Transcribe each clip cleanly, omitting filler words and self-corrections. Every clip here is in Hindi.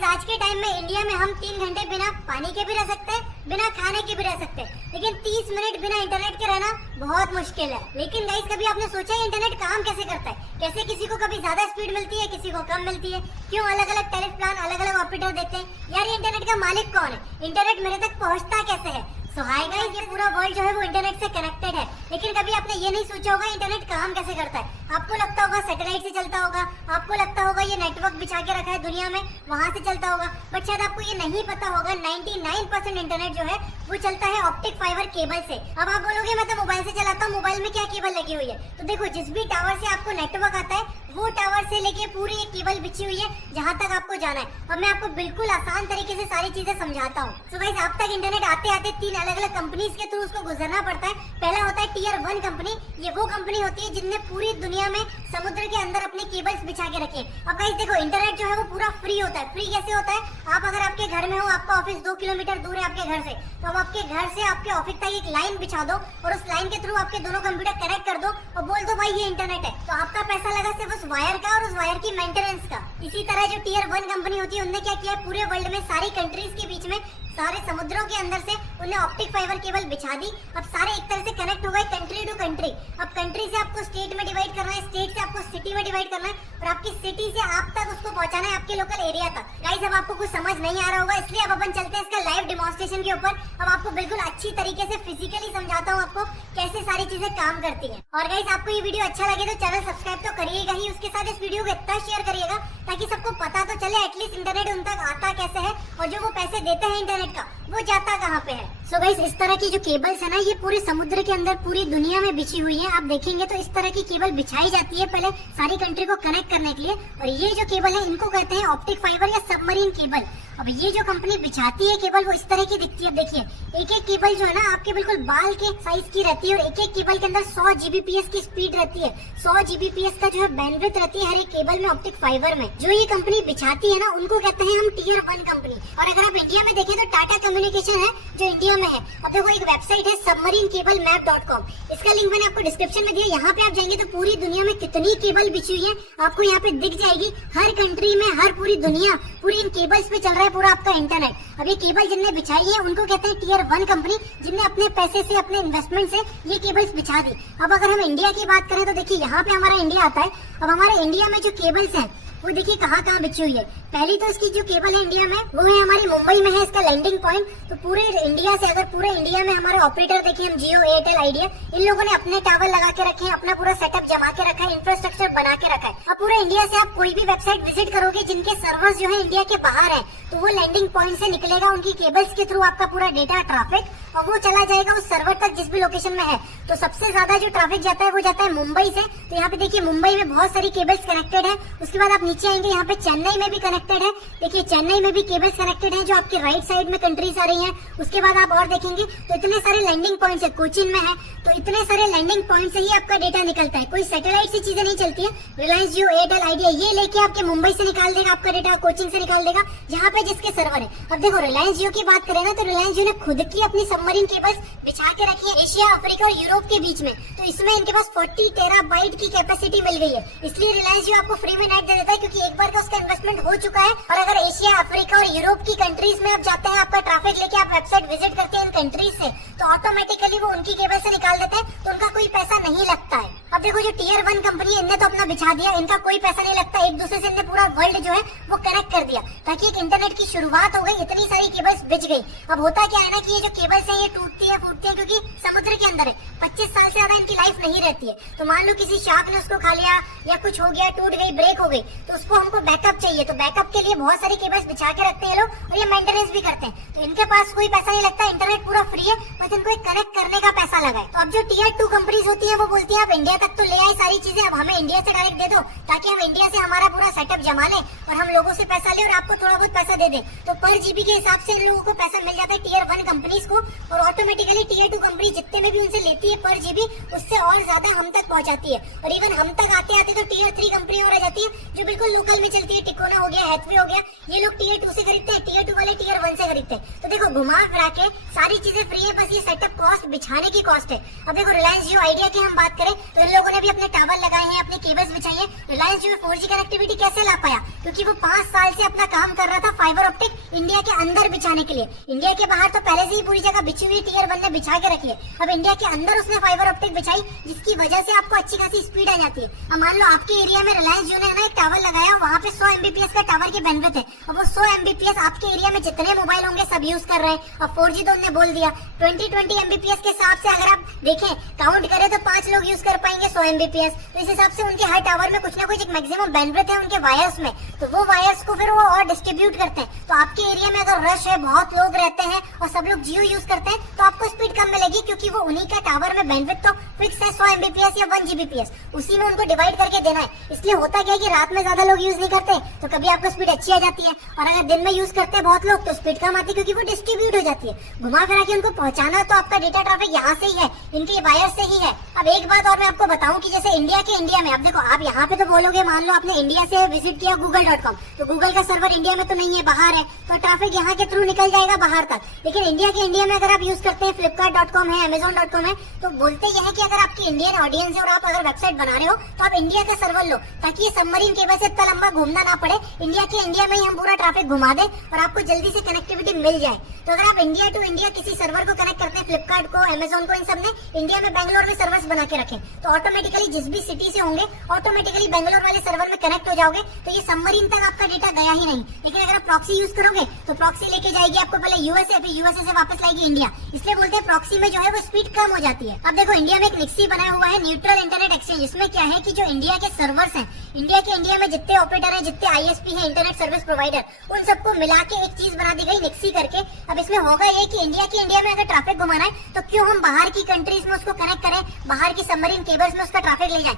गाइस आज के टाइम में इंडिया में हम 3 घंटे बिना पानी के भी रह सकते हैं, बिना खाने के भी रह सकते हैं, लेकिन 30 मिनट बिना इंटरनेट के रहना बहुत मुश्किल है। लेकिन गाइस कभी आपने सोचा है इंटरनेट काम कैसे करता है? कैसे किसी को कभी ज्यादा स्पीड मिलती है, किसी को कम मिलती है? क्यों अलग अलग टैरिफ प्लान अलग अलग ऑपरेटर देते हैं? यार ये इंटरनेट का मालिक कौन है? इंटरनेट मेरे तक पहुंचता कैसे है? सो हाय गाइस, ये पूरा वर्ल्ड जो है वो इंटरनेट से कनेक्टेड है। लेकिन कभी आपने ये नहीं सोचा होगा इंटरनेट काम कैसे करता है। आपको लगता होगा सैटेलाइट से चलता होगा, आपको लगता होगा ये नेटवर्क बिछा के रखा है दुनिया में वहां से चलता होगा, बट शायद आपको ये नहीं पता होगा 99% इंटरनेट जो है वो चलता है ऑप्टिक फाइबर केबल से। अब आप बोलोगे मैं तो मोबाइल से चलाता हूँ, मोबाइल में क्या केबल लगी हुई है? तो देखो, जिस भी टावर से आपको नेटवर्क आता है वो टावर से लेके पूरी एक केबल बिछी हुई है जहाँ तक आपको जाना है। और मैं आपको बिल्कुल आसान तरीके से सारी चीजें समझाता हूँ। सो गाइस, आप तक इंटरनेट आते आते 3 अलग अलग कंपनीज के थ्रू उसको गुजरना पड़ता है। पहला होता है टियर 1 कंपनी। ये वो कंपनी होती है जिनने पूरी दुनिया में समुद्र के अंदर अपने केबल्स बिछा के रखे हैं। अब गाइस देखो, इंटरनेट जो है वो पूरा फ्री होता है। फ्री कैसे होता है? आप अगर आपके घर में हो, आपका ऑफिस 2 किलोमीटर दूर है आपके घर से, तो अब आपके घर से आपके ऑफिस तक एक लाइन बिछा दो और उस लाइन के थ्रू आपके दोनों कंप्यूटर कनेक्ट कर दो और बोल दो भाई ये इंटरनेट है। तो आपका पैसा लगा सिर्फ उस वायर का और उस वायर की मेंटेनेंस का। इसी तरह जो टियर 1 कंपनी होती है उन्होंने क्या किया है, पूरे वर्ल्ड में सारी कंट्रीज के बीच में, सारे समुद्रों के अंदर से उन्हें ऑप्टिक फाइबर केबल बिछा दी। अब सारे एक तरह से कनेक्ट हो गए कंट्री टू कंट्री। अब कंट्री से आपको स्टेट में डिवाइड करना है, स्टेट से आपको सिटी में डिवाइड करना है और आपकी सिटी से आप तक उसको पहुंचाना है आपके लोकल एरिया तक। गाइस अब आपको कुछ समझ नहीं आ रहा होगा, इसलिए अब अपन चलते हैं इसका लाइव डेमोन्स्ट्रेशन के ऊपर। अब आपको बिल्कुल अच्छी तरीके से फिजिकली समझाता हूँ आपको कैसे सारी चीजें काम करती हैं। और गाइस आपको ये वीडियो अच्छा लगे तो चैनल सब्सक्राइब तो करिएगा ही, उसके साथ इस वीडियो को इतना शेयर करिएगा ताकि सबको पता तो चले एटलीस्ट इंटरनेट उन तक आता कैसे है और जो वो पैसे देते हैं इंटरनेट का वो जाता कहाँ पे है। सो गाइस, इस तरह की जो केबल्स है ना, ये पूरे समुद्र के अंदर पूरी दुनिया में बिछी हुई है। आप देखेंगे तो इस तरह की केबल बिछाई जाती है पहले सारी कंट्री को कनेक्ट करने के लिए। और ये जो केबल है इनको कहते हैं ऑप्टिक फाइबर या सबमरीन केबल। अब ये जो कंपनी बिछाती है केबल वो इस तरह की दिखती है। देखिए, एक एक केबल जो है ना आपके बिल्कुल बाल के साइज की रहती है और एक एक केबल के अंदर 100 Gbps की स्पीड रहती है। 100 Gbps का जो है बैंडविड्थ रहती है हर एक केबल में ऑप्टिक फाइबर में। जो ये कंपनी बिछाती है ना उनको कहते हैं हम टियर 1 कंपनी। और अगर आप इंडिया में देखें तो टाटा कम्युनिकेशन है जो इंडिया में है। अब देखो, एक वेबसाइट है submarinecablemappcom, इसका लिंक मैंने आपको डिस्क्रिप्शन में दिया। यहाँ पे आप जाएंगे तो पूरी दुनिया में कितनी केबल बिछी हुई है आपको यहाँ पे दिख जाएगी। हर कंट्री में, हर पूरी दुनिया, पूरी इन केबल्स पे चल रहा है पूरा आपका इंटरनेट। अब ये केबल जिनने बिछाई है उनको कहते हैं टियर 1 कंपनी, जिनने अपने पैसे से, अपने इन्वेस्टमेंट से ये केबल्स बिछा दी। अब अगर हम इंडिया की बात करें तो देखिए यहाँ पे हमारा इंडिया आता है। अब हमारे इंडिया में जो केबल्स हैं वो देखिए कहाँ कहाँ बिछी हुई है। पहली तो इसकी जो केबल है इंडिया में वो है हमारी मुंबई में है इसका लैंडिंग पॉइंट। तो पूरे इंडिया से, अगर पूरे इंडिया में हमारे ऑपरेटर देखिए, हम जियो, एयरटेल, आइडिया, इन लोगों ने अपने टावर लगा के रखे हैं, अपना पूरा सेटअप जमा के रखा है, इंफ्रास्ट्रक्चर बना के रखा है। अब पूरे इंडिया से आप कोई भी वेबसाइट विजिट करोगे जिनके सर्वर्स जो है इंडिया के बाहर है, तो वो लैंडिंग पॉइंट से निकलेगा उनकी केबल्स के थ्रू आपका पूरा डेटा ट्रैफिक, और वो चला जाएगा उस सर्वर तक जिस भी लोकेशन में है। तो सबसे ज्यादा जो ट्रैफिक जाता है वो जाता है मुंबई से। तो यहाँ पे देखिए मुंबई में बहुत सारी केबल्स कनेक्टेड है। उसके बाद आप नीचे आएंगे, यहाँ पे चेन्नई में भी कनेक्टेड है। देखिए चेन्नई में भी केबल्स कनेक्टेड है जो आपके राइट साइड में कंट्रीज आ रही हैं। उसके बाद आप और देखेंगे तो इतने सारे लैंडिंग पॉइंट्स है, कोचिन में है। तो इतने सारे लैंडिंग पॉइंट से ही आपका डेटा निकलता है, कोई सैटेलाइट से चीजें नहीं चलती है। रिलायंस जियो, एयरटेल, आइडिया ये लेके आपके मुंबई से निकाल देगा आपका डेटा, कोचिन से निकाल देगा जहाँ पे जिसके सर्वर है। अब देखो रिलायंस जियो की बात करें ना तो रिलायंस जियो ने खुद की अपनी सबमरीन केबल्स बिछा के रखी है एशिया, अफ्रीका और यूरोप के बीच में। तो इसमें इनके पास 40 टेराबाइट की कैपेसिटी मिल गई है। इसलिए रिलायंस जियो आपको फ्री में नेट दे देता है क्योंकि एक बार का उसका इन्वेस्टमेंट हो चुका है। और अगर एशिया, अफ्रीका और यूरोप की कंट्रीज में आप जाते हैं, आपका ट्रैफिक लेके आप वेबसाइट विजिट करते हैं इन कंट्रीज से, तो ऑटोमेटिकली वो उनकी केबल से निकाल देते हैं, तो उनका कोई पैसा नहीं लगता है। अब देखो जो टियर 1 कंपनी है इनने तो अपना बिछा दिया, इनका कोई पैसा नहीं लगता। एक दूसरे से इनने पूरा वर्ल्ड जो है वो कनेक्ट कर दिया ताकि एक इंटरनेट की शुरुआत हो गई। इतनी सारी केबल्स बिछ गई। अब होता क्या है ना कि ये जो केबल्स है ये टूटती है, फूटती है क्योंकि समुद्र के अंदर है। 25 साल से ज्यादा इनकी लाइफ नहीं रहती है। तो मान लो किसी शार्क ने उसको खा लिया या कुछ हो गया, टूट गई, ब्रेक हो गई, तो उसको हमको बैकअप चाहिए। तो बैकअप के लिए बहुत सारी केबल्स बिछा के रखते हैं लोग और ये मेंटेनेंस भी करते हैं। तो इनके पास कोई पैसा नहीं लगता, इंटरनेट पूरा फ्री है, बस इनको एक कनेक्ट करने का पैसा लगा है। तो अब जो टियर 2 कंपनीज होती है वो बोलती है आप इंडिया तक तो ले आए सारी चीजें, अब हमें इंडिया से डायरेक्ट दे दो ताकि हम इंडिया से हमारा पूरा सेटअप जमा लें और हम लोगों से पैसा ले और आपको थोड़ा बहुत पैसा दे दें। तो पर जीबी के हिसाब से इन लोगों को पैसा मिल जाता है टियर 1 कंपनीज को, और ऑटोमेटिकली टियर 2 कंपनी जितने में भी उनसे लेती है पर जीबी उससे और ज्यादा हम तक पहुंचाती है। और इवन हम तक आते आते तो टियर 3 कंपनी और आ जाती है जो बिल्कुल लोकल में चलती है। टिकोना हो गया, हैथवे हो गया, ये लोग टियर 2 से खरीदते हैं, टियर 2 वाले टियर 1 से खरीदते हैं। तो देखो घुमा फिरा के सारी चीजें फ्री है, बस ये सेटअप कॉस्ट, बिछाने की कॉस्ट है। अब देखो रिलायंस जियो, आइडिया की हम बात करें तो इन लोगों ने भी अपने टावर लगाए हैं, अपने केबल्स बिछाई है। रिलायंस जियो 4G कनेक्टिविटी कैसे ला पाया? क्योंकि वो 5 साल से अपना काम कर रहा था फाइबर ऑप्टिक इंडिया के अंदर बिछाने के लिए। इंडिया के बाहर तो पहले से ही पूरी जगह बिछी हुई टियर 1 ने बिछा के रखी है, अब इंडिया के अंदर उसने फाइबर ऑप्टिक बिछाई, जिसकी वजह से आपको अच्छी खासी स्पीड आ जाती है। अब मान लो आपके एरिया में रिलायंस जियो ने ना एक टावर लगाया, वहाँ पे 100 Mbps का टावर की बैंडविड्थ है। अब वो 100 Mbps आपके एरिया में जितने मोबाइल होंगे सब यूज कर रहे हैं। अब 4G तो उन्होंने बोल दिया, 20 Mbps के हिसाब से अगर आप देखें काउंट करें तो 5 लोग यूज कर पाएंगे 100 Mbps। तो इस हिसाब से उनके हर टावर में कुछ ना कुछ एक मैक्सिमम बैंडविड्थ है उनके वायर्स में, तो वो वायर्स को फिर वो और डिस्ट्रीब्यूट करते हैं। तो आपके एरिया में अगर रश है, बहुत लोग रहते हैं और सब लोग जियो यूज करते हैं, तो आपको स्पीड कम मिलेगी, क्योंकि वो उन्हीं का टावर में बैंडविड्थ तो फिक्स है 100 Mbps या 1 Gbps, उसी में उनको डिवाइड करके देना है। इसलिए होता क्या है कि रात में ज्यादा लोग यूज नहीं करते, तो कभी आपको स्पीड अच्छी आ जाती है, और अगर दिन में यूज करते हैं बहुत लोग तो स्पीड कम आती है, क्योंकि वो डिस्ट्रीब्यूट हो जाती है। घुमा फिरा के उनको पहुंचाना तो आपका डेटा ट्रैफिक यहाँ से ही है, इनके वायर से ही है। अब एक बात और मैं आपको बताऊं कि जैसे इंडिया में, अब देखो आप यहाँ पे तो बोलोगे, मान लो आपने इंडिया से विजिट किया google.com, तो गूगल का सर्वर इंडिया में तो नहीं है, बाहर है, तो ट्रैफिक यहाँ के थ्रू निकल जाएगा बाहर तक। लेकिन इंडिया में अगर आप यूज करते हैं flipkart.com है, amazon.com है, तो बोलते यह है कि अगर आपकी इंडियन ऑडियंस है और आप अगर वेबसाइट बना रहे हो तो आप इंडिया का सर्वर लो, ताकि ये सबमरीन केबल से इतना लंबा घूमना ना पड़े। इंडिया में ही हम पूरा ट्रैफिक घुमा दे और आपको जल्दी से कनेक्टिविटी मिल जाए। तो अगर आप इंडिया टू इंडिया किसी सर्वर को कनेक्ट करते हैं, फ्लिपकार्ट को, अमेजोन को, इन सब ने इंडिया में बेंगलोर में सर्वर्स बना के रखे, तो ऑटोमेटिकली जिस भी सिटी से होंगे ऑटोमेटिकली बेंगलोर वाले सर्वर में कनेक्ट हो जाओगे, तो ये सबमरीन तक आपका डेटा गया ही नहीं। लेकिन अगर आप प्रॉक्सी यूज करोगे तो प्रॉक्सी लेके जाएगी आपको पहले यूएसए, फिर यूएसए से वापस लाएगी इंडिया, इसलिए बोलते हैं प्रॉक्सी में जो है वो स्पीड कम हो जाती है। अब देखो इंडिया में एक निक्सी बनाया हुआ है, न्यूट्रल इंटरनेट एक्सचेंज। इसमें क्या है कि जो इंडिया के सर्वर्स हैं, इंडिया में जितने ऑपरेटर हैं, जितने आईएसपी हैं, इंटरनेट सर्विस प्रोवाइडर, उन सबको मिला के एक चीज बना दी गई निक्सी करके। अब इसमें होगा ये कि इंडिया में अगर ट्रैफिक घुमाना है तो क्यों हम बाहर की कंट्रीज में उसको कनेक्ट करें, बाहर की सबमरीन केबल्स में उसका ट्रैफिक ले जाएं।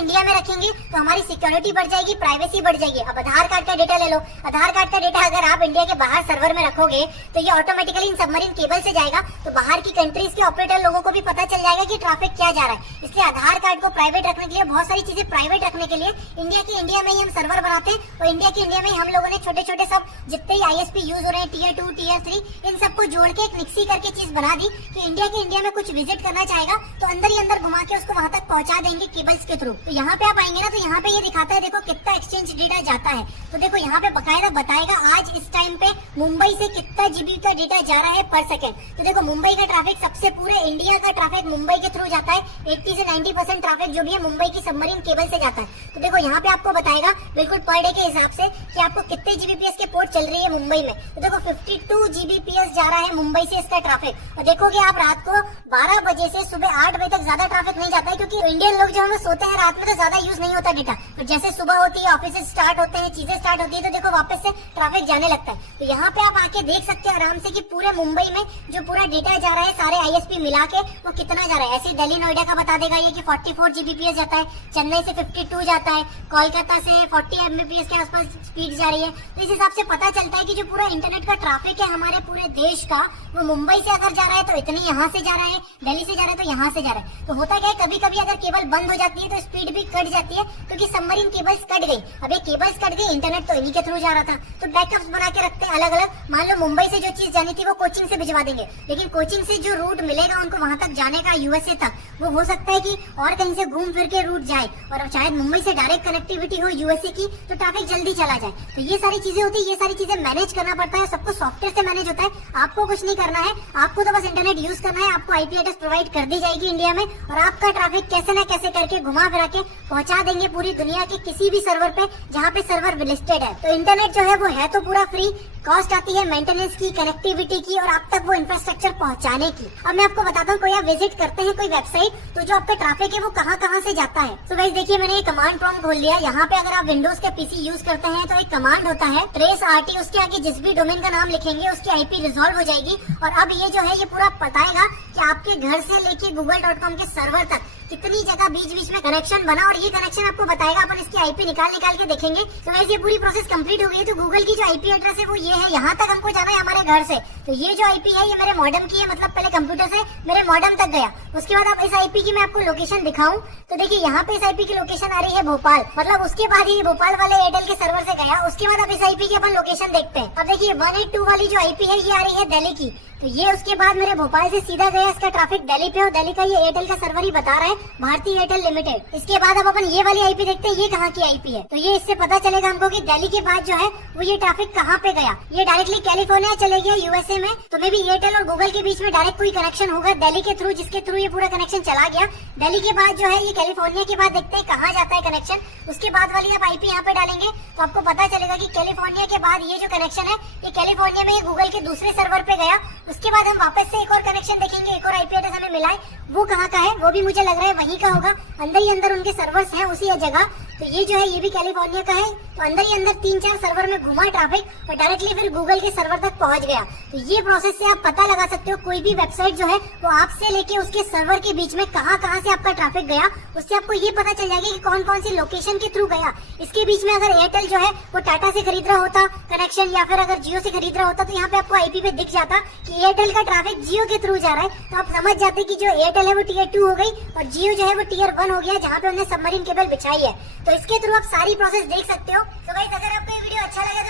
इंडिया में रखेंगे तो हमारी सिक्योरिटी बढ़ जाएगी, प्राइवेसी बढ़ जाएगी। अब आधार कार्ड का डेटा ले लो, आधार कार्ड का डेटा अगर आप इंडिया के बाहर सर्वर में रखोगे तो ये ऑटोमेटिकली इन सबमरीन केबल से जाएगा, तो बाहर की कंट्रीज के ऑपरेटर लोगों को भी पता चल जाएगा कि ट्रैफिक क्या जा रहा है। इसलिए आधार कार्ड को प्राइवेट रखने के लिए, बहुत सारी चीजें प्राइवेट रखने के लिए इंडिया में ही हम सर्वर बनाते हैं, और इंडिया में ही हम लोगों ने छोटे छोटे सब जितने ही आईएसपी यूज हो रहे हैं, टियर 2 टियर 3, इन सबको जोड़ के एक निक्सी करके चीज बना दी कि इंडिया में कुछ विजिट करना चाहेगा तो अंदर ही अंदर घुमा के उसको वहां तक पहुंचा देंगे केबल्स के थ्रू। तो यहाँ पे आप आएंगे ना, तो यहाँ पे ये दिखाता है, देखो कितना एक्सचेंज डेटा जाता है। तो देखो यहाँ पे बकायदा बताएगा आज इस टाइम पे मुंबई से कितना जीबी का डेटा जा रहा है पर सेकेंड। तो देखो मुंबई का ट्रैफिक, सबसे पूरे इंडिया का ट्रैफिक मुंबई के थ्रू जाता है। 80 से 90% ट्रैफिक जो भी है मुंबई की सबमरीन केबल से जाता है। तो देखो यहाँ पे आपको बताएगा बिल्कुल पर डे के हिसाब से कि आपको कितने जीबीपीएस के पोर्ट चल रही है मुंबई में। तो देखो 52 जीबीपीएस जा रहा है मुंबई से इसका ट्रैफिक। और देखोगे आप रात को 12 बजे से सुबह 8 बजे तक ज्यादा ट्रैफिक नहीं जाता है, क्योंकि इंडियन लोग जो हमें सोते हैं रात में तो ज्यादा यूज नहीं होता डेटा। तो जैसे सुबह होती है, ऑफिस स्टार्ट होते हैं, चीजें स्टार्ट होती है, तो देखो वापस से ट्रैफिक जाने लगता है। तो यहाँ पे आप आके देख सकते हैं आराम से कि पूरे मुंबई में जो पूरा डेटा जा रहा है सारे आईएसपी मिला के वो कितना जा रहा है। ऐसे दिल्ली नोएडा का बता देगा ये कि 44 जीबीपीएस जाता है, चेन्नई से 52 जाता है, कोलकाता से 40 एमबीपीएस के आसपास स्पीड जा रही है। तो इस हिसाब से पता चलता है कि जो पूरा इंटरनेट का ट्रैफिक है हमारे पूरे देश का, वो मुंबई से अगर जा रहा है तो इतनी यहाँ से जा रहा है, दिल्ली से जा रहा है तो यहाँ से जा रहा है। तो होता क्या है, कभी कभी अगर केबल बंद हो जाती है तो स्पीड भी कट जाती है, क्योंकि सबमरीन केबल्स कट गई। अब ये केबल्स कट गई, इंटरनेट तो इन्हीं के थ्रू जा रहा था, तो बैकअप्स बना के रखते हैं अलग अलग। मान लो मुंबई से जो चीज जानी थी वो कोचिंग से भिजवा देंगे, लेकिन कोचिंग से जो रूट मिलेगा उनको वहां तक जाने का यूएसए तक, वो हो सकता है कि और कहीं से घूम फिर के रूट जाए, और शायद मुंबई से डायरेक्ट कनेक्टिविटी हो यूएसए की, तो ट्रैफिक जल्दी चला जाए। तो ये सारी चीजें होती है, ये सारी चीजें मैनेज करना पड़ता है, सबको सॉफ्टवेयर से मैनेज होता है। आपको कुछ नहीं करना है, आपको तो बस इंटरनेट यूज करना है, आपको आईपी एड्रेस प्रोवाइड कर दी जाएगी इंडिया में, और आपका ट्रैफिक कैसे ना कैसे करके घुमा फिरा के पहुंचा देंगे पूरी दुनिया के किसी भी सर्वर पे जहाँ पे सर्वर लिस्टेड है। तो इंटरनेट जो है वो है तो पूरा फ्री, कॉस्ट आती है मेंटेनेंस की, कनेक्टिविटी की, और आप तक वो इंफ्रास्ट्रक्चर पहुंचाने की। अब मैं आपको बताता हूँ, कोई आप विजिट करते हैं कोई वेबसाइट, तो जो आपका ट्रैफिक है वो कहाँ से जाता है। तो गाइस देखिए, मैंने ये कमांड प्रॉम्प्ट खोल लिया। यहाँ पे अगर आप विंडोज के पीसी यूज करते हैं तो एक कमांड होता है ट्रेस आरटी, उसके आगे जिस भी डोमेन का नाम लिखेंगे उसकी आईपी रिजॉल्व हो जाएगी। और अब ये जो है ये पूरा बताएगा कि आपके घर से लेके google.com के सर्वर तक कितनी जगह बीच में कनेक्शन बना, और ये कनेक्शन आपको बताएगा। अपन इसकी आईपी निकाल के देखेंगे। तो वैसे ये पूरी प्रोसेस कंप्लीट हो गई। तो गूगल की जो आईपी एड्रेस है वो ये है, यहाँ तक हमको जाना है हमारे घर से। तो ये जो आईपी है ये मेरे मॉडेम की है, मतलब पहले कंप्यूटर से मेरे मॉडेम तक गया। उसके बाद अब इस आईपी की मैं आपको लोकेशन दिखाऊं तो देखिए, यहाँ पे इस आईपी की लोकेशन आ रही है भोपाल, मतलब उसके बाद ये भोपाल वाले एयरटेल के सर्वर से गया। उसके बाद अब इस आईपी की अपन लोकेशन देखते हैं। अब देखिए 182 वाली जो आईपी है ये आ रही है दिल्ली की। तो ये उसके बाद मेरे भोपाल से सीधा गया इसका ट्रैफिक दिल्ली पे, और दिल्ली का ये एयरटेल का सर्वर ही बता रहा है भारतीय एयरटेल लिमिटेड। इसके बाद अब अपन ये वाली आईपी देखते हैं, ये कहाँ की आईपी है। तो ये इससे पता चलेगा हमको कि दिल्ली के बाद जो है वो ये ट्रैफिक कहाँ पे गया। ये डायरेक्टली कैलिफोर्निया चले गया यूएसए में। तो मे भी एयरटेल और गूगल के बीच में डायरेक्ट कोई कनेक्शन होगा दिल्ली के थ्रू, जिसके थ्रू ये पूरा कनेक्शन चला गया। दिल्ली के बाद जो है ये कैलिफोर्निया के बाद देखते हैं कहाँ जाता है कनेक्शन। उसके बाद वाली आप आईपी यहाँ पे डालेंगे तो आपको पता चलेगा कि कैलिफोर्निया के बाद ये जो कनेक्शन है ये कैलिफोर्निया में ये गूगल के दूसरे सर्वर पे गया। उसके बाद हम वापस से एक और कनेक्शन देखेंगे, एक और आईपी एड्रेस हमें मिला है, वो कहाँ का है वो भी मुझे लग रहा है वहीं का होगा। अंदर ही अंदर उनके सर्वर्स हैं उसी जगह। तो ये जो है ये भी कैलिफोर्निया का है। तो अंदर ही अंदर 3-4 सर्वर में घुमा ट्रैफिक और डायरेक्टली फिर गूगल के सर्वर तक पहुंच गया। तो ये प्रोसेस से आप पता लगा सकते हो कोई भी वेबसाइट जो है वो आपसे लेके उसके सर्वर के बीच में कहाँ से आपका ट्रैफिक गया, उससे आपको ये पता चल जाएगा कि कौन कौन सी लोकेशन के थ्रू गया। इसके बीच में अगर एयरटेल जो है वो टाटा से खरीद रहा होता कनेक्शन या फिर अगर जियो से खरीद रहा होता तो यहाँ पे आपको आईपी पे दिख जाता कि एयरटेल का ट्रैफिक जियो के थ्रू जा रहा है। तो आप समझ जाते कि जो एयरटेल है वो टियर 2 हो गई और जियो जो है वो टियर 1 हो गया, जहाँ पे उन्होंने सबमरीन केबल बिछाई है। तो इसके थ्रू आप सारी प्रोसेस देख सकते हो। तो गाइस अगर आपको ये वीडियो अच्छा लगा तो